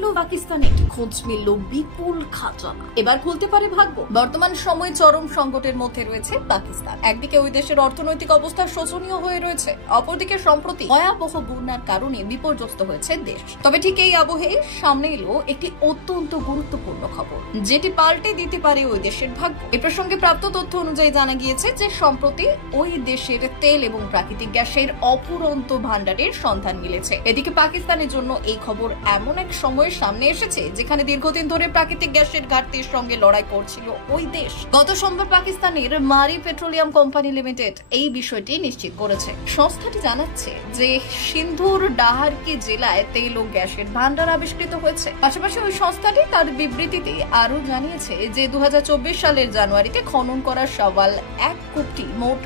থাকলো পাকিস্তানে, খোঁজ মিলল বিপুল খাজানা। এবার খুলতে পারে ভাগ্য। বর্তমান সময়ে চরম সংকটের মধ্যে রয়েছে পাকিস্তান। একদিকে ওই দেশের অর্থনৈতিক অবস্থা শোচনীয় হয়ে রয়েছে, অপরদিকে সম্প্রতি ভয়াবহ বন্যার কারণে বিপর্যস্ত হয়েছে দেশ। তবে ঠিক এই আবহে সামনে এলো একটি অত্যন্ত গুরুত্বপূর্ণ খবর, যেটি পাল্টে দিতে পারে ওই দেশের ভাগ্য। এ প্রসঙ্গে প্রাপ্ত তথ্য অনুযায়ী জানা গিয়েছে যে সম্প্রতি ওই দেশের তেল এবং প্রাকৃতিক গ্যাসের অফুরন্ত ভান্ডারের সন্ধান মিলেছে। এদিকে পাকিস্তানের জন্য এই খবর এমন এক সময়ের সামনে এসেছে যেখানে দীর্ঘদিন ধরে প্রাকৃতিক গ্যাসের ঘাটতির সঙ্গে লড়াই করছিল ওই দেশ। গত সোমবার পাকিস্তানের মারি পেট্রোলিয়াম কোম্পানি লিমিটেড এই বিষয়টি নিশ্চিত করেছে। সংস্থাটি জানাচ্ছে যে সিন্ধুর ডাহারকি জেলায় তেল ও গ্যাসের ভান্ডার আবিষ্কৃত হয়েছে। পাশাপাশি ওই সংস্থাটি তার বিবৃতিতে আরো জানিয়েছে যে 2024 সালের জানুয়ারিতে খনন করা সওয়াল 1 কূপটি মোট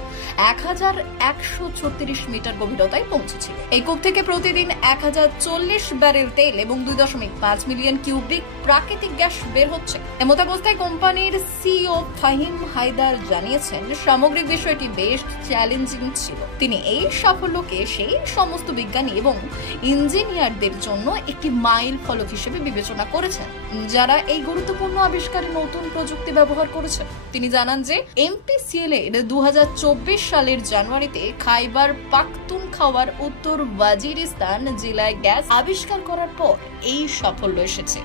1136 মিটার গভীরতায় পৌঁছেছিল। এই কূপ থেকে প্রতিদিন 1040 ব্যারেল তেল এবং 2.5 মিলিয়ন কিউবিক প্রাকৃতিক গ্যাস বের হচ্ছে। এমতাবস্থায় কোম্পানির সিইও ফাহিম হায়দার জানিয়েছেন সামগ্রিক বিষয়টি বেশ চ্যালেঞ্জিং ছিল। তিনি এই সাফল্যকে সেই সমস্ত বিজ্ঞানী এবং ইঞ্জিনিয়ারদের জন্য একটি মাইল ফলক হিসেবে বিবেচনা করেছেন যারা এই গুরুত্বপূর্ণ আবিষ্কারে নতুন প্রযুক্তি ব্যবহার করেছেন। তিনি জানান যে এমপিসিএল এর 2024 সালের জানুয়ারিতে খাইবার পাখতুনখাওয়ার উত্তর ওয়াজিরিস্তান জেলায় গ্যাস আবিষ্কার করার পর এই সাফল্য এসেছে।